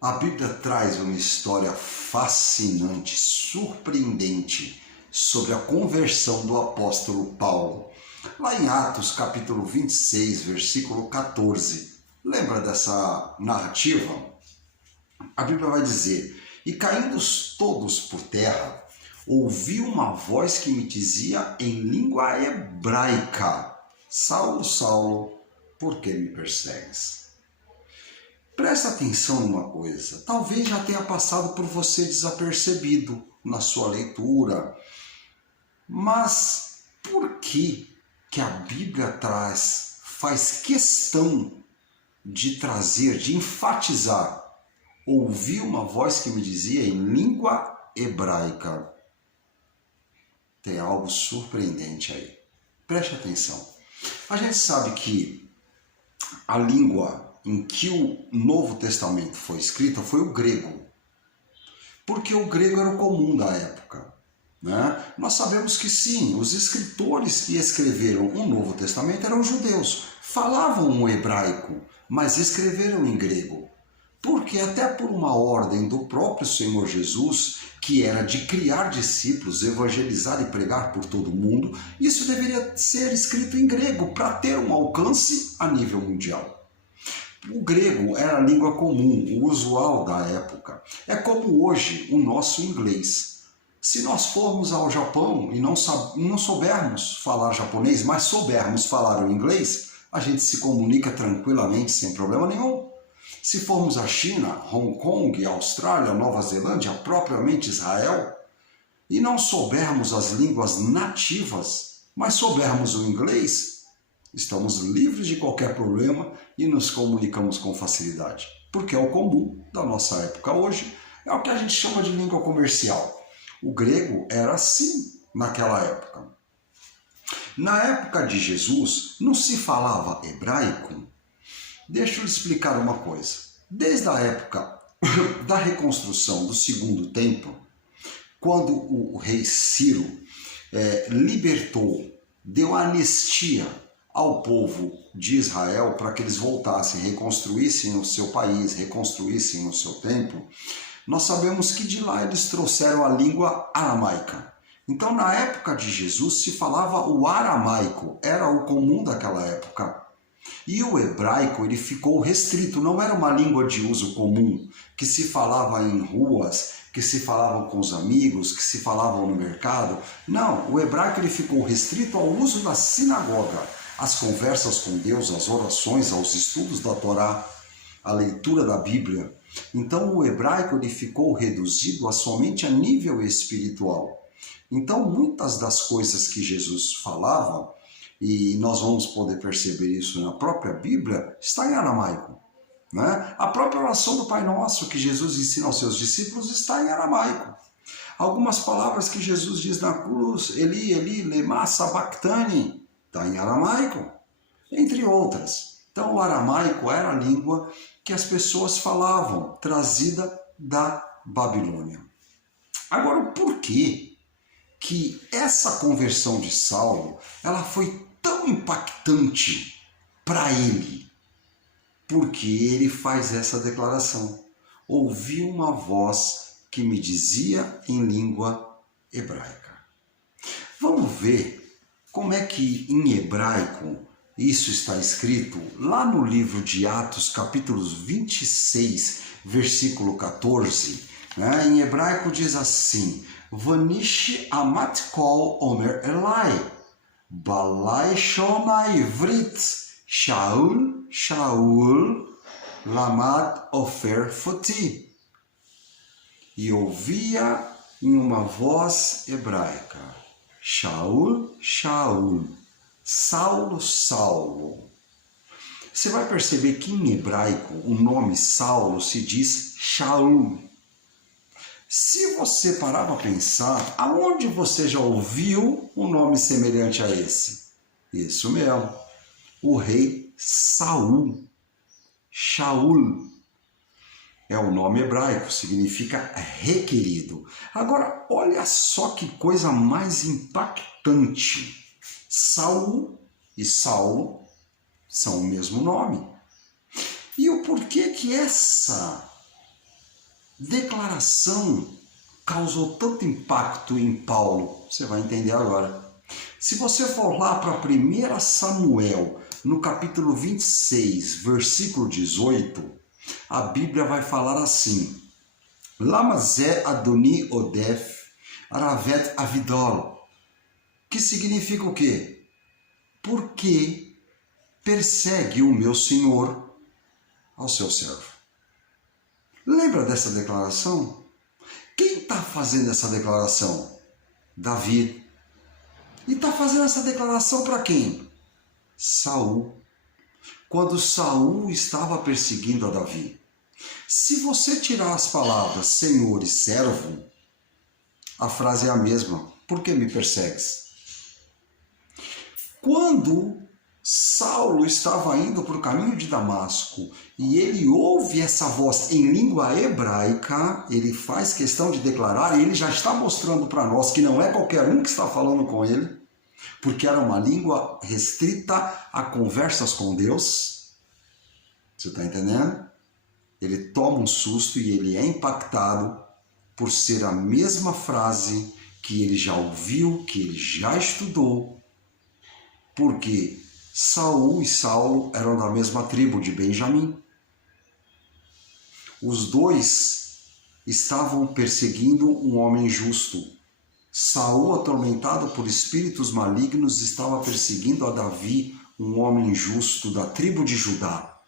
A Bíblia traz uma história fascinante, surpreendente, sobre a conversão do apóstolo Paulo. Lá em Atos, capítulo 26, versículo 14. Lembra dessa narrativa? A Bíblia vai dizer: E caindo todos por terra, ouvi uma voz que me dizia em língua hebraica: Saulo, Saulo, por que me persegues? Presta atenção numa coisa, talvez já tenha passado por você desapercebido na sua leitura, mas por que a Bíblia faz questão de trazer, de enfatizar? Ouvi uma voz que me dizia em língua hebraica. Tem algo surpreendente aí. Preste atenção. A gente sabe que a língua em que o Novo Testamento foi escrito foi o grego, porque o grego era o comum da época, né? Nós sabemos que sim, os escritores que escreveram o Novo Testamento eram judeus, falavam o hebraico, mas escreveram em grego, porque até por uma ordem do próprio Senhor Jesus, que era de criar discípulos, evangelizar e pregar por todo o mundo, isso deveria ser escrito em grego para ter um alcance a nível mundial. O grego era a língua comum, o usual da época. É como hoje o nosso inglês. Se nós formos ao Japão e não soubermos falar japonês, mas soubermos falar o inglês, a gente se comunica tranquilamente, sem problema nenhum. Se formos à China, Hong Kong, Austrália, Nova Zelândia, propriamente Israel, e não soubermos as línguas nativas, mas soubermos o inglês, estamos livres de qualquer problema e nos comunicamos com facilidade, porque é o comum da nossa época hoje, é o que a gente chama de língua comercial. O grego era assim naquela época. Na época de Jesus, não se falava hebraico? Deixa eu lhe explicar uma coisa. Desde a época da reconstrução do Segundo Templo, quando o rei Ciro libertou, deu anistia ao povo de Israel para que eles voltassem, reconstruíssem o seu país, reconstruíssem o seu templo, nós sabemos que de lá eles trouxeram a língua aramaica. Então, na época de Jesus, se falava o aramaico, era o comum daquela época. E o hebraico, ele ficou restrito, não era uma língua de uso comum, que se falava em ruas, que se falavam com os amigos, que se falavam no mercado. Não, o hebraico ele ficou restrito ao uso da sinagoga, às conversas com Deus, às orações, aos estudos da Torá, à leitura da Bíblia. Então o hebraico ele ficou reduzido somente a nível espiritual. Então muitas das coisas que Jesus falava, e nós vamos poder perceber isso na própria Bíblia, está em aramaico, né? A própria oração do Pai Nosso que Jesus ensina aos seus discípulos está em aramaico. Algumas palavras que Jesus diz na cruz, Eli, Eli, lema sabachthani, está em aramaico, entre outras. Então o aramaico era a língua que as pessoas falavam, trazida da Babilônia. Agora, o porquê que essa conversão de Saulo ela foi tão impactante para ele? Porque ele faz essa declaração: ouvi uma voz que me dizia em língua hebraica. Vamos ver como é que em hebraico isso está escrito lá no livro de Atos, capítulos 26, versículo 14. Né? Em hebraico diz assim: Vanish amat kol omer elai, balai shona ivrit, Shaul, Shaul, lamad ofer foti. E ouvia em uma voz hebraica: Shaul, Shaul, Saulo, Saulo. Você vai perceber que em hebraico o nome Saulo se diz Shaul. Se você parar para pensar, aonde você já ouviu um nome semelhante a esse? Isso mesmo, o rei Saul. Shaul é o nome hebraico, significa requerido. Agora, olha só que coisa mais impactante. Saulo e Saulo são o mesmo nome. E o porquê que essa declaração causou tanto impacto em Paulo? Você vai entender agora. Se você for lá para 1 Samuel, no capítulo 26, versículo 18, a Bíblia vai falar assim: Lama Zé Adoni Odef Aravet Avidor. Que significa o quê? Porque persegue o meu Senhor ao seu servo. Lembra dessa declaração? Quem está fazendo essa declaração? Davi. E está fazendo essa declaração para quem? Saul. Quando Saul estava perseguindo a Davi. Se você tirar as palavras Senhor e servo, a frase é a mesma. Por que me persegues? Quando Saulo estava indo para o caminho de Damasco e ele ouve essa voz em língua hebraica, ele faz questão de declarar, e ele já está mostrando para nós que não é qualquer um que está falando com ele, porque era uma língua restrita a conversas com Deus. Você está entendendo? Ele toma um susto e ele é impactado por ser a mesma frase que ele já ouviu, que ele já estudou, porque Saul e Saulo eram da mesma tribo de Benjamim. Os dois estavam perseguindo um homem justo. Saul, atormentado por espíritos malignos, estava perseguindo a Davi, um homem justo da tribo de Judá.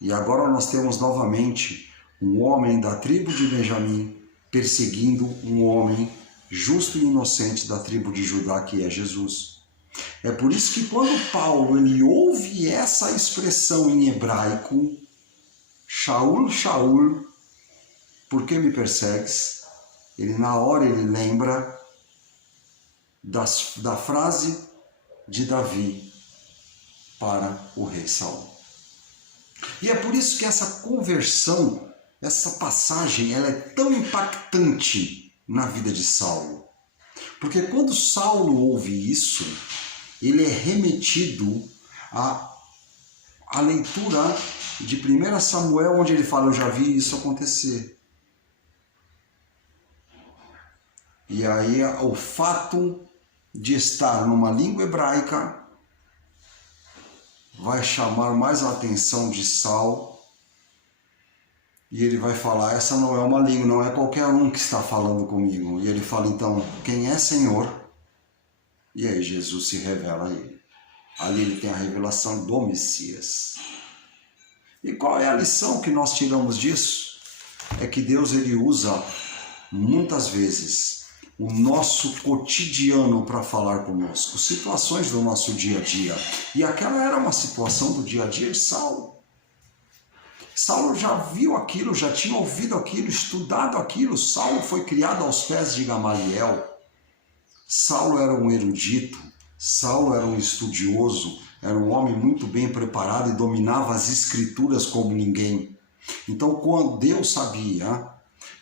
E agora nós temos novamente um homem da tribo de Benjamim perseguindo um homem justo e inocente da tribo de Judá, que é Jesus. É por isso que quando Paulo ele ouve essa expressão em hebraico, Shaul, Shaul, por que me persegues? Ele na hora ele lembra da frase de Davi para o rei Saul. E é por isso que essa conversão, essa passagem, ela é tão impactante na vida de Saulo. Porque quando Saulo ouve isso, ele é remetido à leitura de 1 Samuel, onde ele fala, eu já vi isso acontecer. E aí o fato de estar numa língua hebraica vai chamar mais a atenção de Saulo. E ele vai falar, essa não é uma língua, não é qualquer um que está falando comigo. E ele fala, então, quem é Senhor? E aí Jesus se revela a ele. Ali ele tem a revelação do Messias. E qual é a lição que nós tiramos disso? É que Deus ele usa muitas vezes o nosso cotidiano para falar conosco, situações do nosso dia a dia. E aquela era uma situação do dia a dia de Saulo. Saulo já viu aquilo, já tinha ouvido aquilo, estudado aquilo. Saulo foi criado aos pés de Gamaliel. Saulo era um erudito, Saulo era um estudioso, era um homem muito bem preparado e dominava as escrituras como ninguém. Então, quando Deus sabia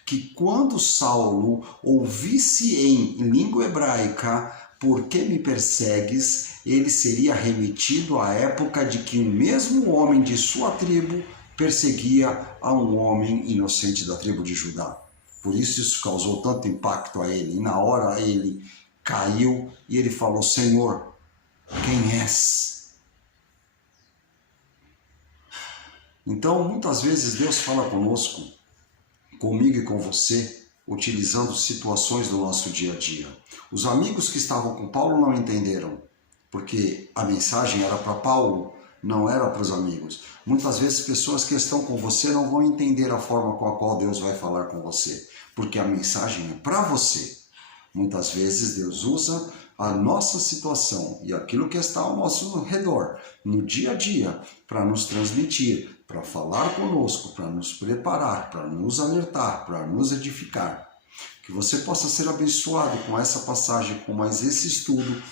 que quando Saulo ouvisse em língua hebraica, por que me persegues, ele seria remetido à época de que o mesmo homem de sua tribo perseguia a um homem inocente da tribo de Judá. Por isso causou tanto impacto a ele. E na hora ele caiu e ele falou, Senhor, quem és? Então, muitas vezes Deus fala conosco, comigo e com você, utilizando situações do nosso dia a dia. Os amigos que estavam com Paulo não entenderam, porque a mensagem era para Paulo, não era para os amigos. Muitas vezes pessoas que estão com você não vão entender a forma com a qual Deus vai falar com você, porque a mensagem é para você. Muitas vezes Deus usa a nossa situação e aquilo que está ao nosso redor, no dia a dia, para nos transmitir, para falar conosco, para nos preparar, para nos alertar, para nos edificar. Que você possa ser abençoado com essa passagem, com mais esse estudo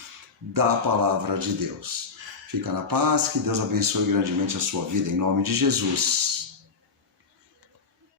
da palavra de Deus. Fica na paz, que Deus abençoe grandemente a sua vida, em nome de Jesus.